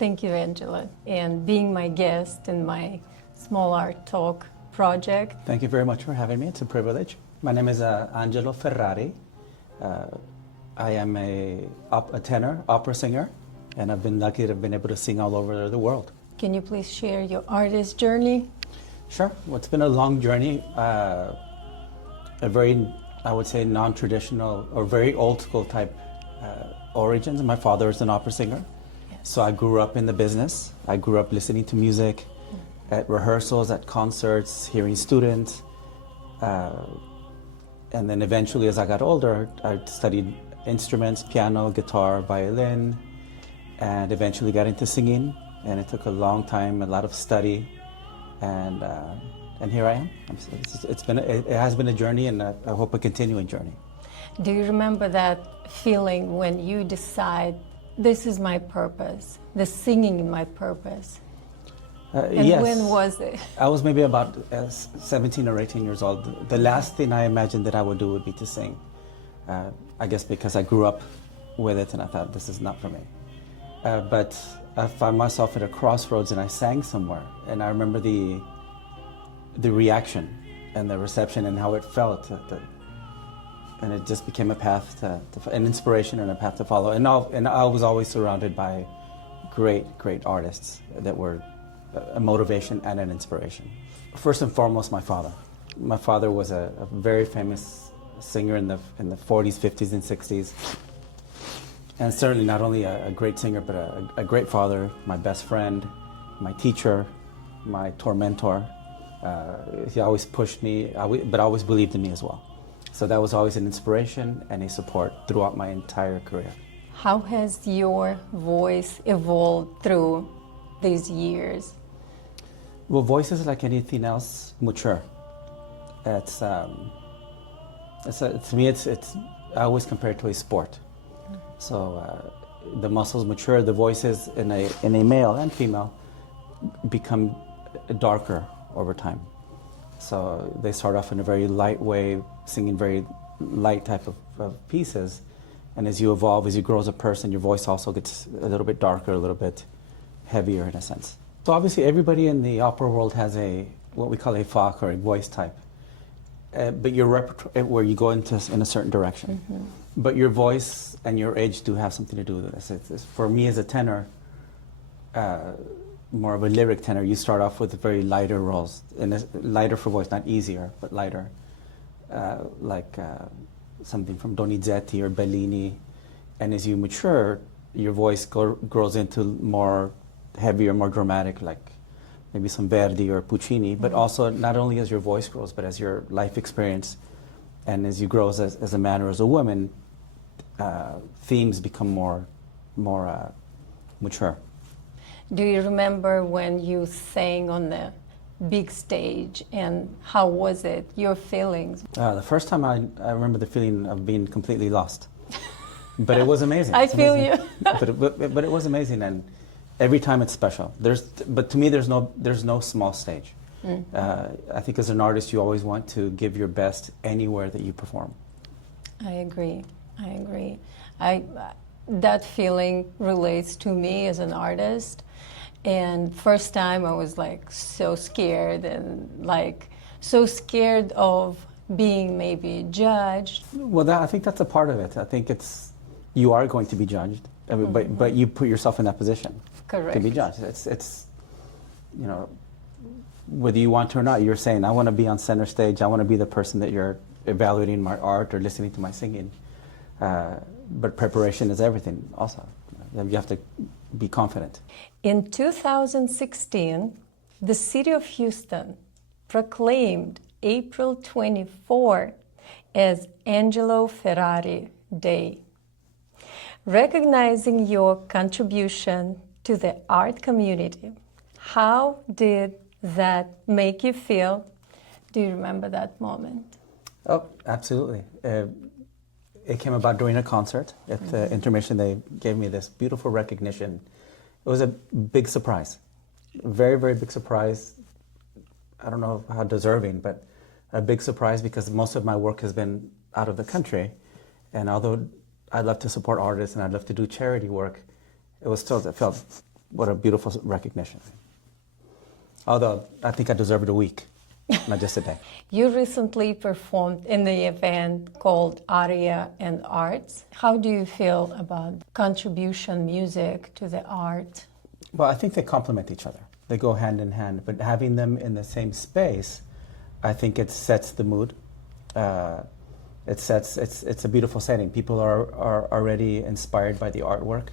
Thank you, Angela, and being my guest in my Small Art Talk project. Thank you very much for having me. It's a privilege. My name is Angelo Ferrari. I am a tenor, opera singer, and I've been lucky to have been able to sing all over the world. Can you please share your artist journey? Sure. Well, it's been a long journey, a very, I would say, non-traditional or very old school type origins. My father is an opera singer, so I grew up in the business. I grew up listening to music at rehearsals, at concerts, hearing students. And then eventually, as I got older, I studied instruments, piano, guitar, violin, and eventually got into singing. And it took a long time, a lot of study, and here I am. It has been a journey, and I hope a continuing journey. Do you remember that feeling when you decide, this is my purpose, the singing is my purpose? And yes. When was it? I was maybe about 17 or 18 years old. The last thing I imagined that I would do would be to sing. I guess because I grew up with it and I thought, this is not for me. But I found myself at a crossroads and I sang somewhere. And I remember the reaction and the reception and how it felt. And it just became a path, an inspiration and a path to follow. And I was always surrounded by great artists that were a motivation and an inspiration. First and foremost, my father. My father was a very famous singer in the 40s, 50s, and 60s. And certainly not only a great singer, but a great father, my best friend, my teacher, my tormentor. He always pushed me, but always believed in me as well. So that was always an inspiration and a support throughout my entire career. How has your voice evolved through these years? Well, voice is like anything else, mature. To me, I always compare it to a sport. So the muscles mature, the voices in a male and female become darker over time. So they start off in a very light way, singing very light type of pieces. And as you evolve, as you grow as a person, your voice also gets a little bit darker, a little bit heavier in a sense. So obviously everybody in the opera world has what we call a FOC or a voice type. But your repertoire, where you go in a certain direction. Mm-hmm. But your voice and your age do have something to do with this. For me as a tenor, more of a lyric tenor, you start off with very lighter roles. And lighter for voice, not easier, but lighter. Like something from Donizetti or Bellini. And as you mature, your voice grows into more heavier, more dramatic, like maybe some Verdi or Puccini, but also not only as your voice grows, but as your life experience and as you grow as a man or as a woman, themes become more mature. Do you remember when you sang on the big stage, and how was it, your feelings? The first time I remember the feeling of being completely lost. But it was amazing. I feel you. but it was amazing, and every time it's special. But to me, there's no small stage. Mm-hmm. I think as an artist, you always want to give your best anywhere that you perform. I agree. That feeling relates to me as an artist. And first time I was like so scared of being maybe judged. Well, I think that's a part of it. I think you are going to be judged, but you put yourself in that position. Correct. To be judged. It's whether you want to or not, you're saying, I want to be on center stage, I want to be the person that you're evaluating my art or listening to my singing. But preparation is everything also. You have to be confident. In 2016, the city of Houston proclaimed April 24 as Angelo Ferrari Day. Recognizing your contribution to the art community, how did that make you feel? Do you remember that moment? Oh, absolutely. It came about during a concert. At the intermission, they gave me this beautiful recognition. It was a big surprise. Very, very big surprise. I don't know how deserving, but a big surprise because most of my work has been out of the country. And although I'd love to support artists and I'd love to do charity work, it felt what a beautiful recognition. Although I think I deserve it a week, not just a day. You recently performed in the event called Aria and Arts. How do you feel about contribution music to the art? Well, I think they complement each other. They go hand in hand, but having them in the same space, I think it sets the mood. It's a beautiful setting. People are already inspired by the artwork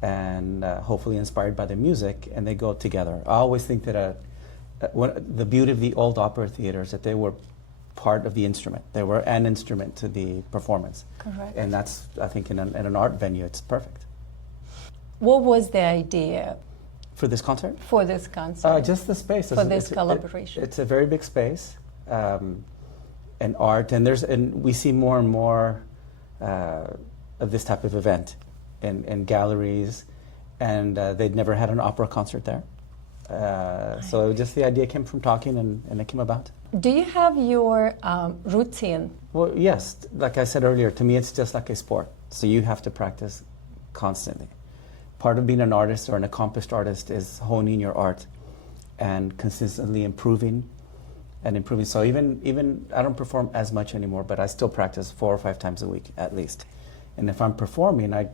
and hopefully inspired by the music, and they go together. I always think that the beauty of the old opera theaters, that they were part of the instrument. They were an instrument to the performance. Correct. And that's, I think, in an art venue, it's perfect. What was the idea For this concert? for this concert? Just the space. For this collaboration. It's a very big space, and art, and we see more and more of this type of event in galleries, and they'd never had an opera concert there. So just the idea came from talking, and it came about. Do you have your routine? Well, yes. Like I said earlier, to me it's just like a sport. So you have to practice constantly. Part of being an artist or an accomplished artist is honing your art and consistently improving and improving. So even I don't perform as much anymore, but I still practice 4 or 5 times a week at least. And if I'm performing, I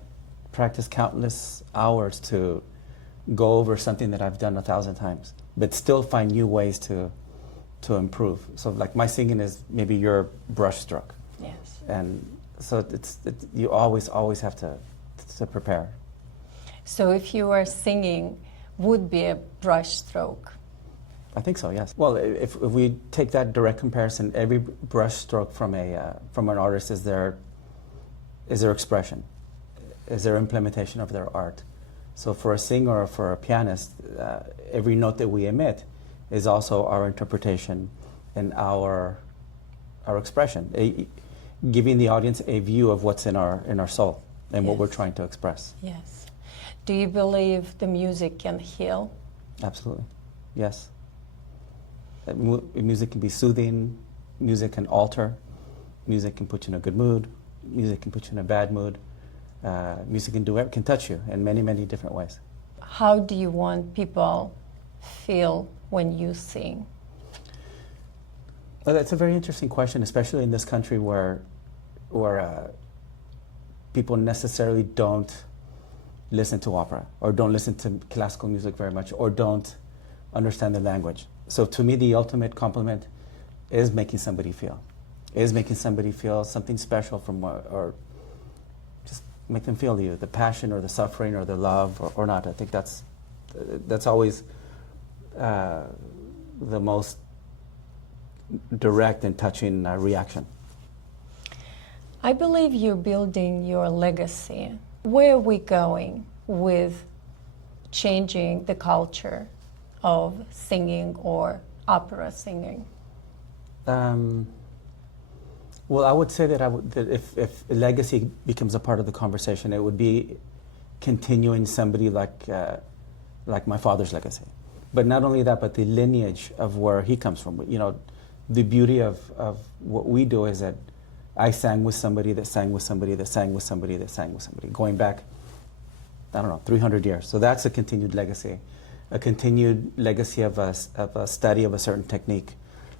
practice countless hours to go over something that I've done 1,000 times, but still find new ways to improve. So like my singing is maybe your brush stroke. Yes. And so you always have to prepare. So if you are singing, would be a brush stroke? I think so, yes. Well, if we take that direct comparison, every brush stroke from an artist is their expression, is their implementation of their art. So for a singer or for a pianist, every note that we emit is also our interpretation and our expression, giving the audience a view of what's in our soul and what we're trying to express. Yes. Do you believe the music can heal? Absolutely, yes. Music can be soothing, music can alter, music can put you in a good mood, music can put you in a bad mood. Music can touch you in many, many different ways. How do you want people feel when you sing? Well, that's a very interesting question, especially in this country where people necessarily don't listen to opera or don't listen to classical music very much or don't understand the language. So to me, the ultimate compliment is making somebody feel something special or just make them feel the passion or the suffering or the love or not. I think that's always the most direct and touching reaction. I believe you're building your legacy. Where are we going with changing the culture of singing or opera singing? Well, I would say that if legacy becomes a part of the conversation, it would be continuing somebody like my father's legacy. But not only that, but the lineage of where he comes from. You know, the beauty of what we do is that I sang with somebody that sang with somebody that sang with somebody that sang with somebody, going back, 300 years. So that's a continued legacy of a study of a certain technique,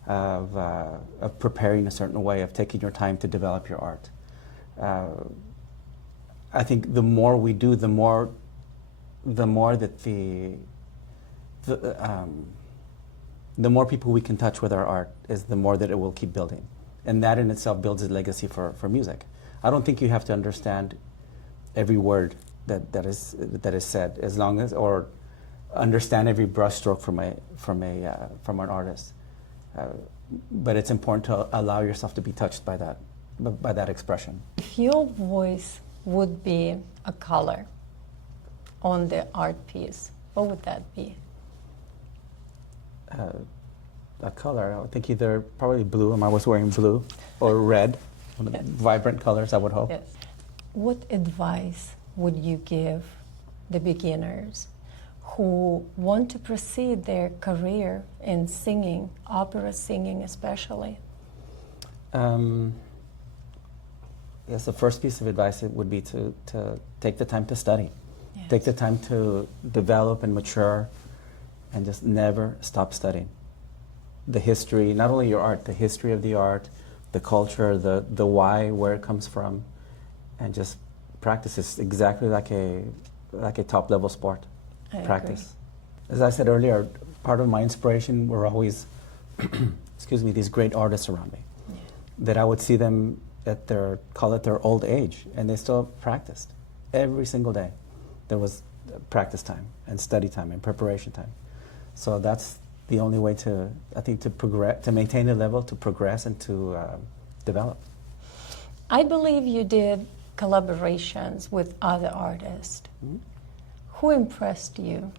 of preparing a certain way, of taking your time to develop your art. I think the more we do, the more that the more people we can touch with our art is the more that it will keep building. And that in itself builds a legacy for music. I don't think you have to understand every word that is said, as long as, or understand every brushstroke from an artist. But it's important to allow yourself to be touched by that expression. If your voice would be a color on the art piece, what would that be? A color, I would think either probably blue, I was wearing blue, or red, one of the vibrant colors, I would hope. Yes. What advice would you give the beginners who want to proceed their career in singing, opera singing especially? Yes, the first piece of advice would be to take the time to study. Yes. Take the time to develop and mature and just never stop studying. The history, not only your art, the history of the art, the culture, the why, where it comes from, and just practice. It's exactly like a top level sport. I Practice. As I said earlier, part of my inspiration were always, excuse me, these great artists around me. Yeah. That I would see them at their, call it their old age, and they still practiced. Every single day there was practice time and study time and preparation time. So that's the only way to, I think, to progress, to maintain a level, to progress, and to develop. I believe you did collaborations with other artists. Mm-hmm. Who impressed you?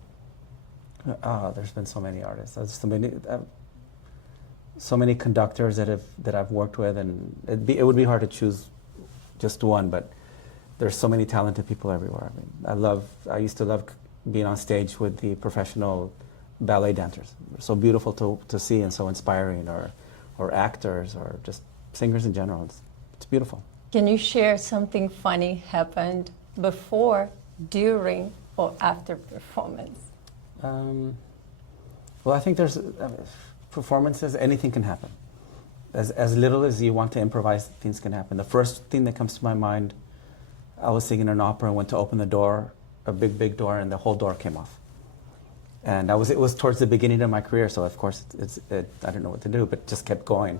There's been so many artists. There's so many conductors that I've worked with, and it would be hard to choose just one. But there's so many talented people everywhere. I mean, I used to love being on stage with the professional ballet dancers. They're so beautiful to see and so inspiring, or actors, or just singers in general. It's beautiful. Can you share something funny happened before, during, or after performance? Well, I think there's performances, anything can happen. As little as you want to improvise, things can happen. The first thing that comes to my mind, I was singing an opera and went to open the door, a big door, and the whole door came off. And it was towards the beginning of my career, so of course I didn't know what to do, but just kept going.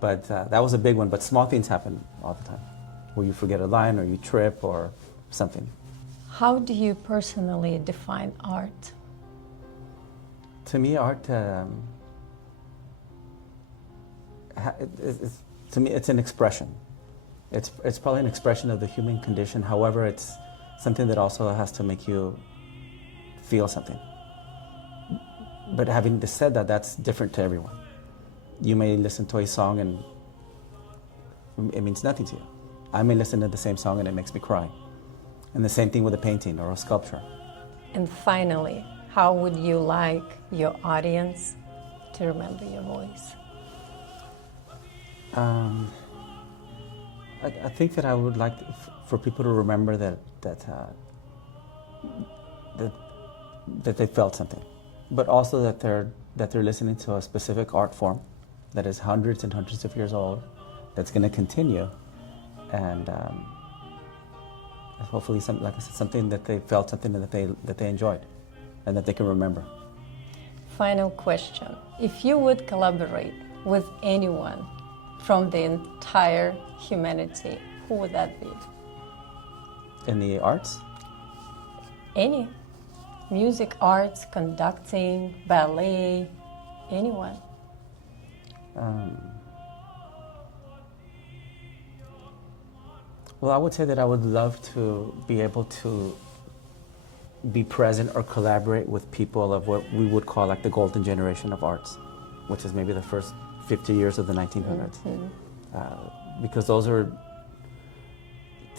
But that was a big one. But small things happen all the time, where you forget a line, or you trip, or something. How do you personally define art? To me, art, to me, it's an expression. It's probably an expression of the human condition. However, it's something that also has to make you feel something. But having said that, that's different to everyone. You may listen to a song and it means nothing to you. I may listen to the same song and it makes me cry. And the same thing with a painting or a sculpture. And finally, how would you like your audience to remember your voice? I think that I would like for people to remember that they felt something, but also that they're listening to a specific art form that is hundreds and hundreds of years old, that's going to continue, and hopefully, like I said, something that they felt, something that they enjoyed, and that they can remember. Final question: if you would collaborate with anyone from the entire humanity, who would that be? In the arts? Any. Music, arts, conducting, ballet, anyone. Well, I would say that I would love to be able to be present or collaborate with people of what we would call like the golden generation of arts, which is maybe the first 50 years of the 1900s. Mm-hmm. Because those are,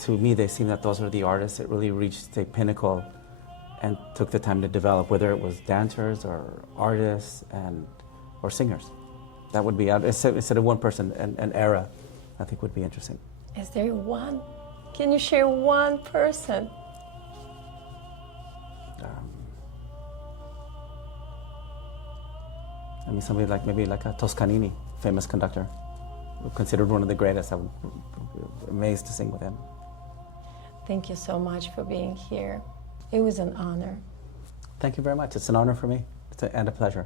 to me, they seem that those are the artists that really reached a pinnacle and took the time to develop, whether it was dancers or artists or singers. That would be, instead of one person, an era, I think would be interesting. Is there one? Can you share one person? I mean, somebody like maybe like a Toscanini, famous conductor, considered one of the greatest. I would be amazed to sing with him. Thank you so much for being here. It was an honor. Thank you very much. It's an honor for me and a pleasure.